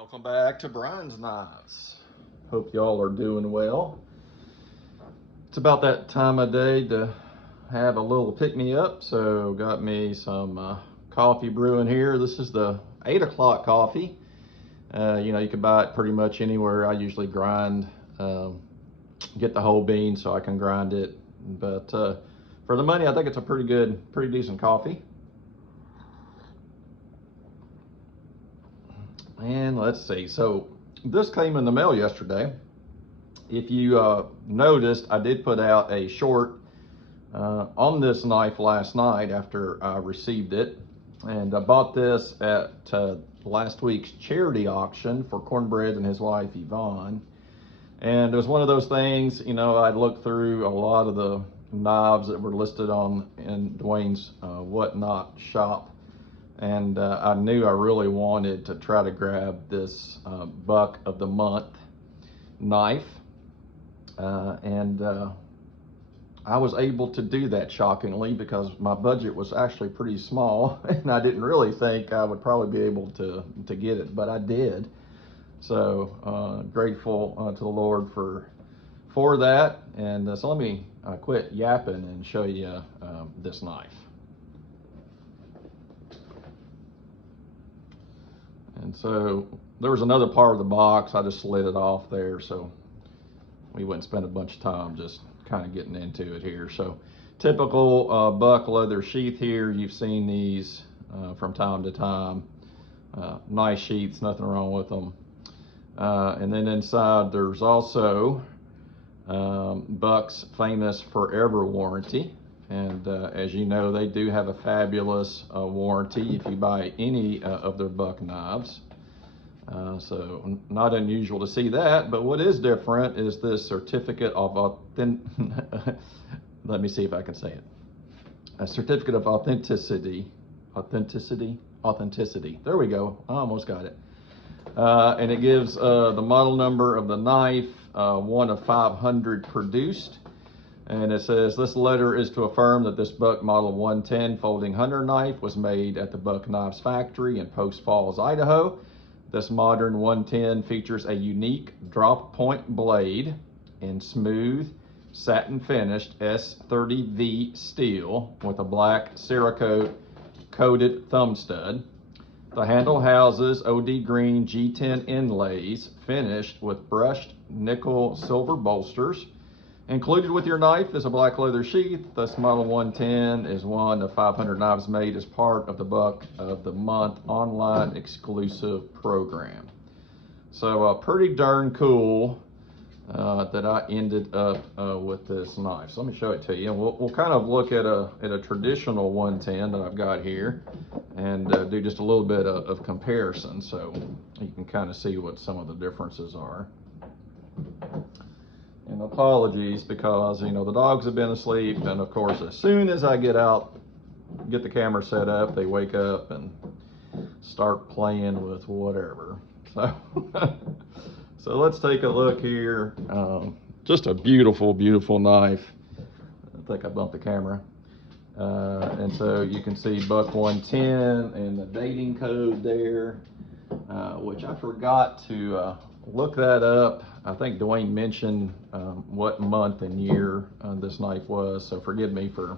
Welcome back to Brian's Knives. Hope y'all are doing well. It's about that time of day to have a little pick-me-up, so got me some coffee brewing here. This is the 8 o'clock coffee. You can buy it pretty much anywhere. I usually grind, get the whole bean so I can grind it. But for the money, I think it's a pretty decent coffee. And let's see, so this came in the mail yesterday. If you noticed, I did put out a short on this knife last night after I received it. And I bought this at last week's charity auction for Cornbread and his wife Yvonne. And it was one of those things, I'd looked through a lot of the knives that were listed on in Dwayne's Whatnot shop. And I knew I really wanted to try to grab this Buck of the Month knife. And I was able to do that, shockingly, because my budget was actually pretty small. And I didn't really think I would probably be able to get it, but I did. So grateful to the Lord for that. And so let me quit yapping and show you this knife. And so there was another part of the box. I just slid it off there, so we wouldn't spend a bunch of time just kind of getting into it here. So typical Buck leather sheath here. You've seen these from time to time. Nice sheaths, nothing wrong with them. And then inside there's also Buck's famous Forever warranty. And as you know, they do have a fabulous warranty if you buy any of their Buck knives. So not unusual to see that, but what is different is this certificate of let me see if I can say it. A certificate of authenticity. There we go. I almost got it. And it gives the model number of the knife, 1 of 500 produced. And it says, this letter is to affirm that this Buck Model 110 folding hunter knife was made at the Buck Knives factory in Post Falls, Idaho. This modern 110 features a unique drop point blade in smooth satin finished S30V steel with a black Cerakote coated thumb stud. The handle houses OD green G10 inlays finished with brushed nickel silver bolsters. Included with your knife is a black leather sheath. This Model 110 is 1 of 500 knives made as part of the Buck of the Month online exclusive program. So pretty darn cool that I ended up with this knife. So let me show it to you. We'll kind of look at a traditional 110 that I've got here and do just a little bit of comparison so you can kind of see what some of the differences are. And apologies because, the dogs have been asleep. And of course, as soon as I get out, get the camera set up, they wake up and start playing with whatever. So, so let's take a look here. Just a beautiful, beautiful knife. I think I bumped the camera. And so you can see Buck 110 and the dating code there, which I forgot to look that up. I think Dwayne mentioned what month and year this knife was, so forgive me for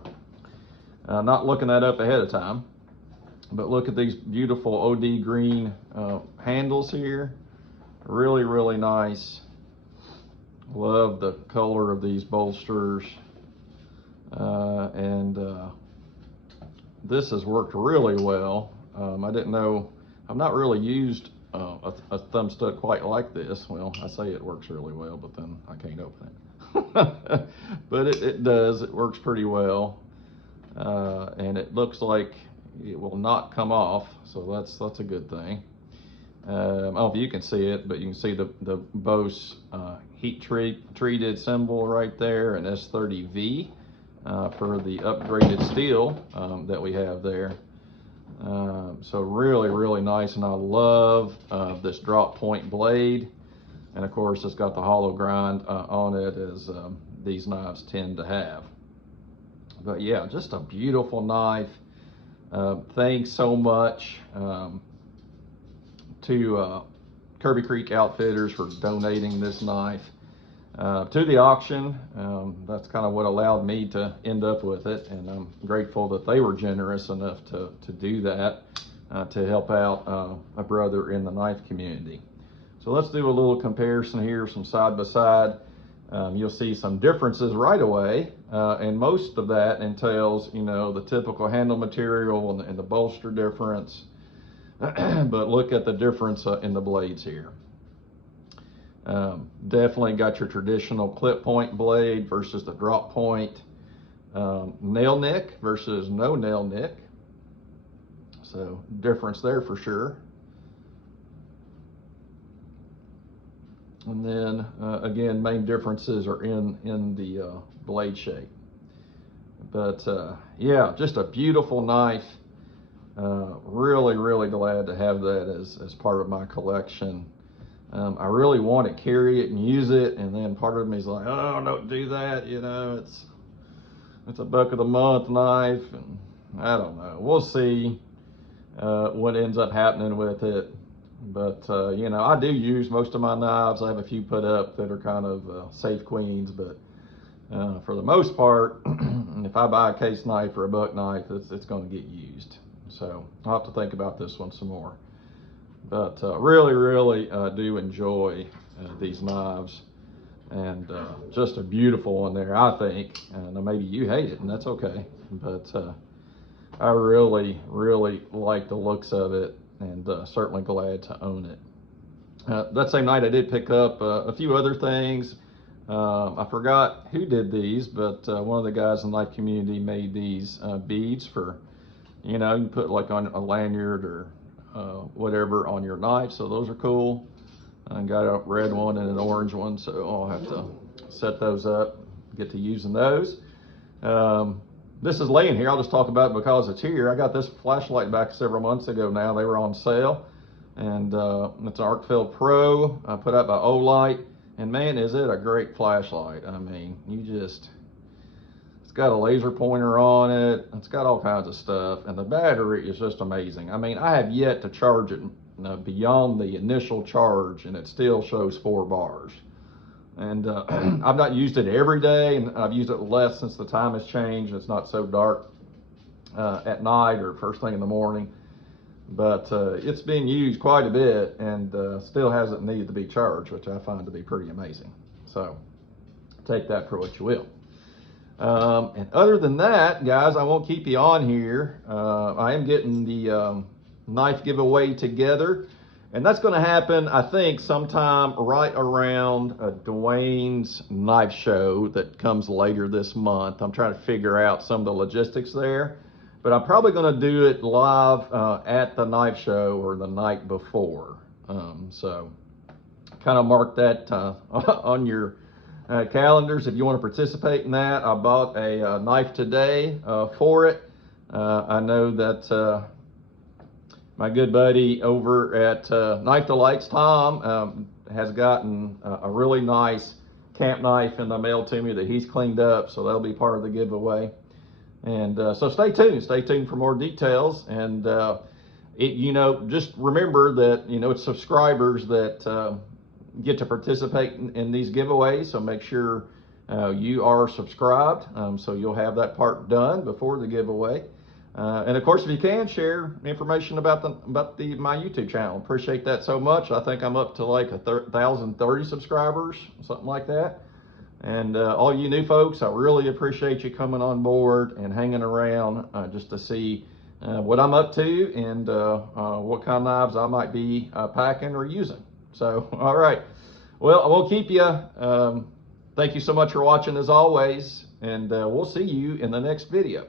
not looking that up ahead of time. But look at these beautiful OD green handles here. Really, really nice. Love the color of these bolsters. And this has worked really well. I didn't know, I've not really used a thumb stud quite like this. Well, I say it works really well, but then I can't open it. But it does. It works pretty well. And it looks like it will not come off, so that's a good thing. I don't know if you can see it, but you can see the Bose heat treated symbol right there, and S30V for the upgraded steel that we have there. So really, really nice, and I love this drop point blade. And of course, it's got the hollow grind on it, as these knives tend to have. But yeah, just a beautiful knife. Thanks so much to Kirby Creek Outfitters for donating this knife to the auction. That's kind of what allowed me to end up with it, and I'm grateful that they were generous enough to do that, to help out a brother in the knife community. So let's do a little comparison here, some side by side. You'll see some differences right away, and most of that entails, you know, the typical handle material and the bolster difference. But look at the difference in the blades here. Definitely got your traditional clip point blade versus the drop point. Nail nick versus no nail nick. So difference there for sure. And then again, main differences are in the blade shape. But yeah, just a beautiful knife. Really glad to have that as part of my collection. I really want to carry it and use it, and then part of me is like, oh, don't do that, you know, it's a buck of the month knife, and I don't know, we'll see what ends up happening with it. But you know, I do use most of my knives. I have a few put up that are kind of safe queens, but for the most part, if I buy a case knife or a buck knife, it's going to get used. So I'll have to think about this one some more. But really do enjoy these knives, and just a beautiful one there, I think. And maybe you hate it, and that's okay. But I really like the looks of it, and certainly glad to own it. That same night I did pick up a few other things. I forgot who did these, but one of the guys in the knife community made these beads for, you know, you can put like on a lanyard or whatever on your knife. So those are cool. I got a red one and an orange one, so I'll have to set those up, get to using those. This is laying here. I'll just talk about it because it's here. I got this flashlight back several months ago now. They were on sale, and it's an Arcfield Pro put out by Olight, and man, is it a great flashlight. I mean, it's got a laser pointer on it. It's got all kinds of stuff, and the battery is just amazing. I mean, I have yet to charge it beyond the initial charge, and it still shows 4 bars. And I've not used it every day, and I've used it less since the time has changed. It's not so dark at night or first thing in the morning, but it's been used quite a bit, and still hasn't needed to be charged, which I find to be pretty amazing. So take that for what you will. And other than that, guys, I won't keep you on here. I am getting the knife giveaway together, and that's going to happen, I think, sometime right around Dwayne's knife show that comes later this month. I'm trying to figure out some of the logistics there, but I'm probably going to do it live at the knife show or the night before. So kind of mark that on your calendars if you want to participate in that. I bought a knife today for it. I know that my good buddy over at Knife Delights, Tom, has gotten a really nice camp knife in the mail to me that he's cleaned up, so that'll be part of the giveaway. And so stay tuned for more details. And you know, just remember that, you know, it's subscribers that get to participate in these giveaways, so make sure you are subscribed, so you'll have that part done before the giveaway. And of course, if you can, share information about my YouTube channel. Appreciate that so much. I think I'm up to like 1,030 subscribers, something like that. And all you new folks, I really appreciate you coming on board and hanging around just to see what I'm up to and what kind of knives I might be packing or using. So, all right. Well, I won't keep you. Thank you so much for watching as always, and we'll see you in the next video.